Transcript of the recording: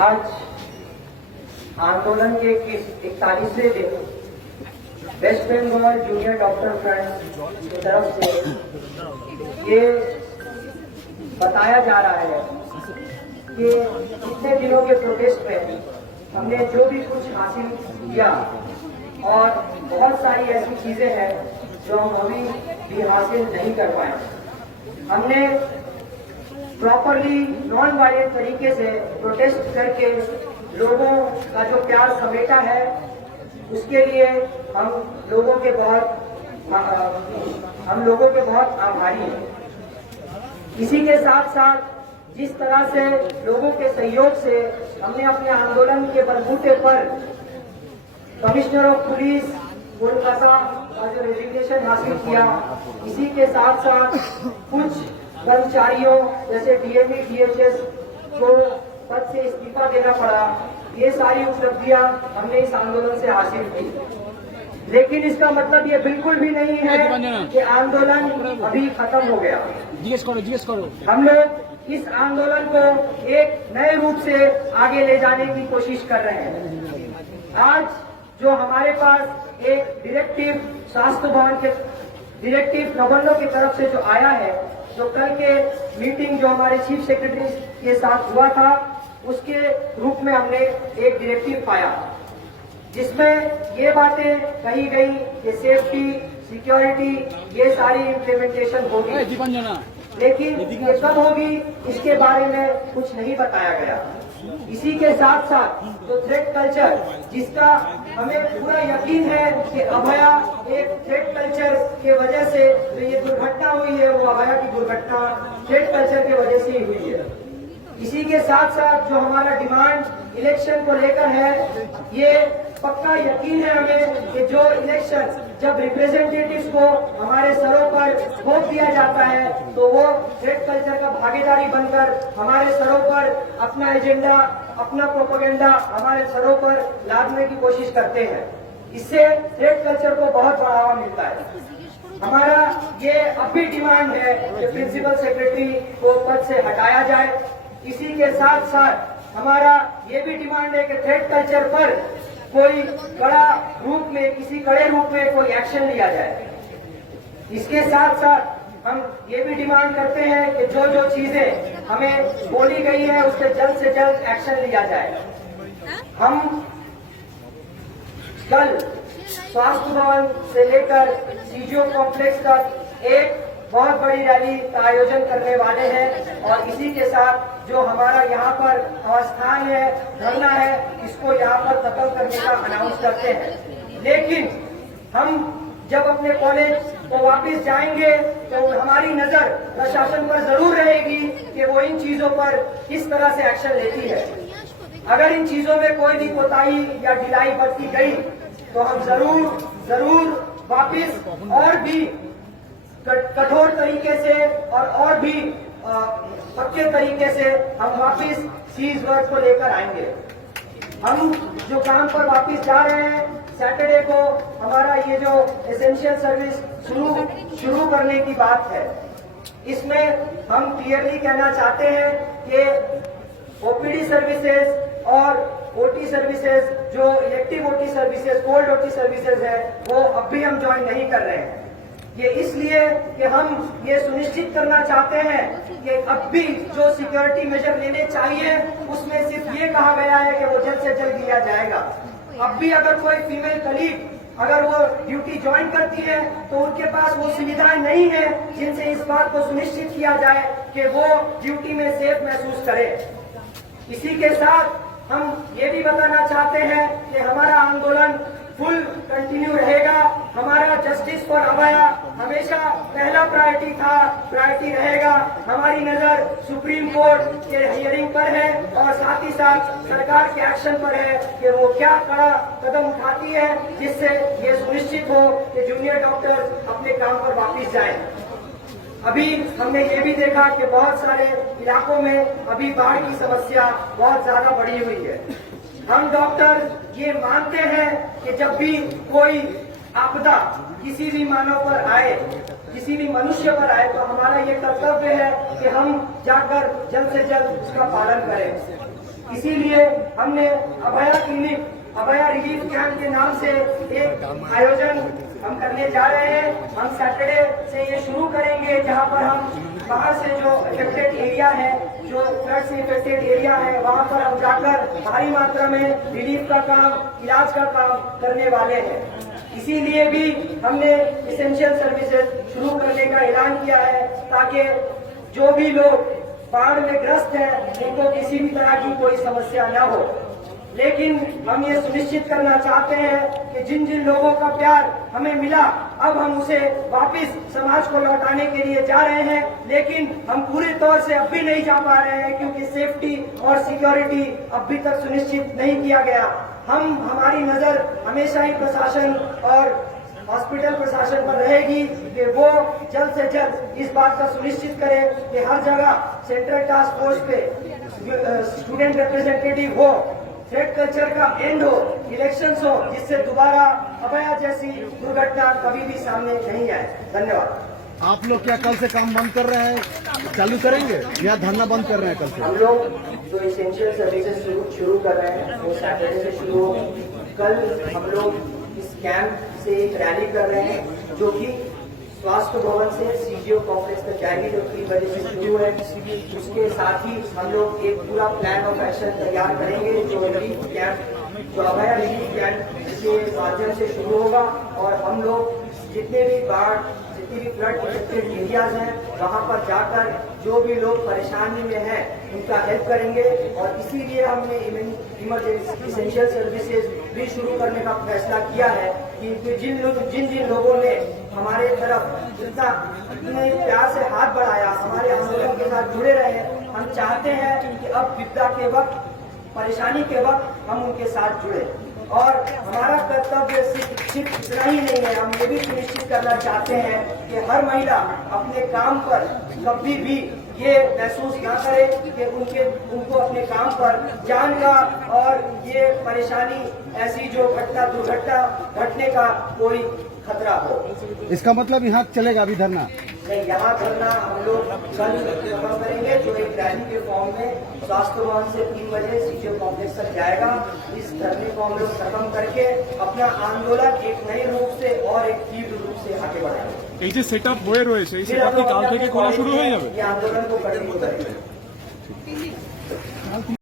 आज आंदोलन के 41वें दिन West Bengal junior doctor front की तरफ से ये बताया जा रहा है कि इतने दिनों के प्रोटेस्ट में हमने जो भी कुछ हासिल किया और बहुत सारी ऐसी चीजें हैं जो हम अभी भी हासिल नहीं कर पाए। हमने प्रॉपरली नॉन वायलेंट तरीके से प्रोटेस्ट करके लोगों का जो प्यार समेटा है, उसके लिए हम लोगों के बहुत आभारी हैं। इसी के साथ साथ जिस तरह से लोगों के सहयोग से हमने अपने आंदोलन के बलबूते पर कमिश्नर ऑफ पुलिस कोलकाता का जो रेजिग्नेशन हासिल किया, इसी के साथ साथ कुछ कर्मचारियों जैसे डीएमई डीएचएस को पद से इस्तीफा देना पड़ा, ये सारी उपलब्धियां हमने इस आंदोलन से हासिल की। लेकिन इसका मतलब ये बिल्कुल भी नहीं है कि आंदोलन अभी खत्म हो गया। जीएस करो। हम लोग इस आंदोलन को एक नए रूप से आगे ले जाने की कोशिश कर रहे हैं। आज जो हमारे पास एक डिरेक्टिव स्वास्थ्य भवन के डिरेक्टिव गवर्नर की तरफ से जो आया है, जो कल के मीटिंग जो हमारे चीफ सेक्रेटरी के साथ हुआ था, उसके रूप में हमने एक डिरेक्टिव पाया जिसमें ये बातें कही गई कि सेफ्टी सिक्योरिटी ये सारी इम्प्लीमेंटेशन होगी, लेकिन ये कब होगी इसके बारे में कुछ नहीं बताया गया। इसी के साथ साथ जो थ्रेट कल्चर, जिसका हमें पूरा यकीन है कि अभया एक थ्रेट कल्चर के वजह से जो ये दुर्घटना हुई है, वो अभया की दुर्घटना थ्रेट कल्चर के वजह से ही हुई है। इसी के साथ साथ जो हमारा डिमांड इलेक्शन को लेकर है, ये पक्का यकीन है हमें कि जो इलेक्शन जब रिप्रेजेंटेटिव्स को हमारे सरों पर वोट दिया जाता है, तो वो थ्रेट कल्चर का भागीदारी बनकर हमारे सरों पर अपना एजेंडा, अपना प्रोपेगेंडा हमारे सरों पर लादने की कोशिश करते हैं। इससे थ्रेट कल्चर को बहुत बढ़ावा मिलता है। हमारा ये अब भी डिमांड है कि प्रिंसिपल सेक्रेटरी को पद से हटाया जाए। इसी के साथ साथ हमारा ये भी डिमांड है कि थ्रेट कल्चर पर कोई बड़ा रूप में, किसी कड़े रूप में कोई एक्शन लिया जाए। इसके साथ साथ हम ये भी डिमांड करते हैं कि जो जो चीजें हमें बोली गई है, उस पर जल्द से जल्द एक्शन लिया जाए। हम कल स्वास्थ्य भवन से लेकर सीजीओ कॉम्प्लेक्स तक एक बहुत बड़ी रैली का आयोजन करने वाले हैं और इसी के साथ जो हमारा यहाँ पर अवस्थान है, धरना है, इसको यहाँ पर खत्म करने का अनाउंस करते हैं। लेकिन हम जब अपने कॉलेज को वापस जाएंगे तो हमारी नजर प्रशासन पर जरूर रहेगी कि वो इन चीजों पर किस तरह से एक्शन लेती है। अगर इन चीजों में कोई भी कोताही या ढिलाई बरती गई तो हम जरूर वापस और भी कठोर तरीके से और भी पक्के तरीके से हम वापस सीज वर्क को लेकर आएंगे। हम जो काम पर वापस जा रहे हैं, सैटरडे को हमारा ये जो एसेंशियल सर्विस शुरू करने की बात है, इसमें हम क्लियरली कहना चाहते हैं कि ओपीडी सर्विसेज और ओटी सर्विसेज, जो elective OT services, cold OT services है, वो अब भी हम ज्वाइन नहीं कर रहे हैं। ये इसलिए कि हम ये सुनिश्चित करना चाहते हैं कि अब भी जो सिक्योरिटी मेजर लेने चाहिए, उसमें सिर्फ ये कहा गया है कि वो जल्द से जल्द लिया जाएगा। अब भी अगर कोई फीमेल कलीग अगर वो ड्यूटी ज्वाइन करती है तो उनके पास वो सुविधाएं नहीं है जिनसे इस बात को सुनिश्चित किया जाए कि वो ड्यूटी में सेफ महसूस करे। इसी के साथ हम ये भी बताना चाहते हैं कि हमारा आंदोलन फुल कंटिन्यू रहेगा। हमारा जस्टिस फॉर अभया हमेशा पहला प्रायोरिटी रहेगा। हमारी नजर सुप्रीम कोर्ट के हियरिंग पर है और साथ ही साथ सरकार के एक्शन पर है कि वो क्या कड़ा कदम उठाती है जिससे ये सुनिश्चित हो कि जूनियर डॉक्टर अपने काम पर वापस जाए। अभी हमने ये भी देखा कि बहुत सारे इलाकों में अभी बाढ़ की समस्या बहुत ज्यादा बढ़ी हुई है। हम डॉक्टर ये मानते हैं कि जब भी कोई आपदा किसी भी मानव पर आए, किसी भी मनुष्य पर आए, तो हमारा ये कर्तव्य है कि हम जाकर जल्द से जल्द उसका पालन करें। इसीलिए हमने अभया क्लिनिक, अभया रिलीफ कैंप के नाम से एक आयोजन हम करने जा रहे हैं। हम सैटरडे से ये शुरू करेंगे, जहां पर हम बाहर से जो अफेक्टेड एरिया है, जो फ्लड से अफेक्टेड एरिया है, वहां पर हम जाकर भारी मात्रा में रिलीफ का काम, इलाज का काम करने वाले हैं। इसीलिए भी हमने इसेंशियल सर्विसेज शुरू करने का ऐलान किया है, ताकि जो भी लोग बाढ़ में ग्रस्त हैं उनको किसी भी तरह की कोई समस्या न हो। लेकिन हम ये सुनिश्चित करना चाहते हैं कि जिन जिन लोगों का प्यार हमें मिला, अब हम उसे वापस समाज को लौटाने के लिए जा रहे हैं। लेकिन हम पूरे तौर से अब भी नहीं जा पा रहे हैं, क्योंकि सेफ्टी और सिक्योरिटी अभी तक सुनिश्चित नहीं किया गया। हमारी नजर हमेशा ही प्रशासन और हॉस्पिटल प्रशासन पर रहेगी कि वो जल्द से जल्द इस बात का सुनिश्चित करे कि हर जगह सेंट्रल टास्क फोर्स पे स्टूडेंट रिप्रेजेंटेटिव हो, थ्रेट कल्चर का एंड हो, इलेक्शंस हो, जिससे दोबारा अभया जैसी दुर्घटना कभी भी सामने नहीं आए। धन्यवाद। आप लोग क्या कल से काम बंद कर रहे हैं, चालू करेंगे या धरना बंद कर रहे हैं? कल से हम लोग जो इसेंशियल सर्विसेज शुरू कर रहे हैं वो सैटरडे से शुरू होगी। कल हम लोग इस कैंप से एक रैली कर रहे हैं, जो कि स्वास्थ्य भवन से सीजीओ कॉम्प्लेक्स तक जाएगी, जो 3 बजे से शुरू है। उसके साथ ही हम लोग एक पूरा प्लान ऑफ एक्शन तैयार करेंगे, जो रिलीफ कैंप, जो अभया रिलीफ कैंप के माध्यम से शुरू होगा। और हम लोग जितने भी बाढ़, जितने भी फ्लड अफेक्टेड एरियाज हैं, वहां पर जाकर जो भी लोग परेशानी में हैं उनका हेल्प करेंगे। और इसीलिए हमने इमरजेंसी इसेंशियल सर्विसेज भी शुरू करने का फैसला किया है कि जिन जिन लोगों ने हमारे तरफ इतने प्यार से हाथ बढ़ाया, हमारे आंदोलन के साथ जुड़े रहे, हम चाहते हैं कि अब विपदा के वक्त, परेशानी के वक्त हम उनके साथ जुड़े। और हमारा कर्तव्य सिर्फ इतना ही नहीं है, हम ये भी सुनिश्चित करना चाहते हैं कि हर महिला अपने काम पर कभी भी ये महसूस ना करे कि उनको अपने काम पर जान का और ये परेशानी, ऐसी जो दुर्घटना घटने का कोई खतरा हो। इसका मतलब यहाँ चलेगा अभी धरना नहीं, यहाँ धरना हम लोग कल खत्म करेंगे, जो एक रैली के फॉर्म में स्वास्थ्य भवन से 3 बजे सीजीओ कॉम्प्लेक्स तक जाएगा। इस धरने को हम लोग खत्म करके अपना आंदोलन एक नए रूप से और एक तीव्र रूप से आगे बढ़ाएंगे। এই যে সেট আপ হয়ে রয়েছে, এই সেট আপ কি কাল থেকে করা শুরু হয়ে যাবে? ये आंदोलन को कड़ी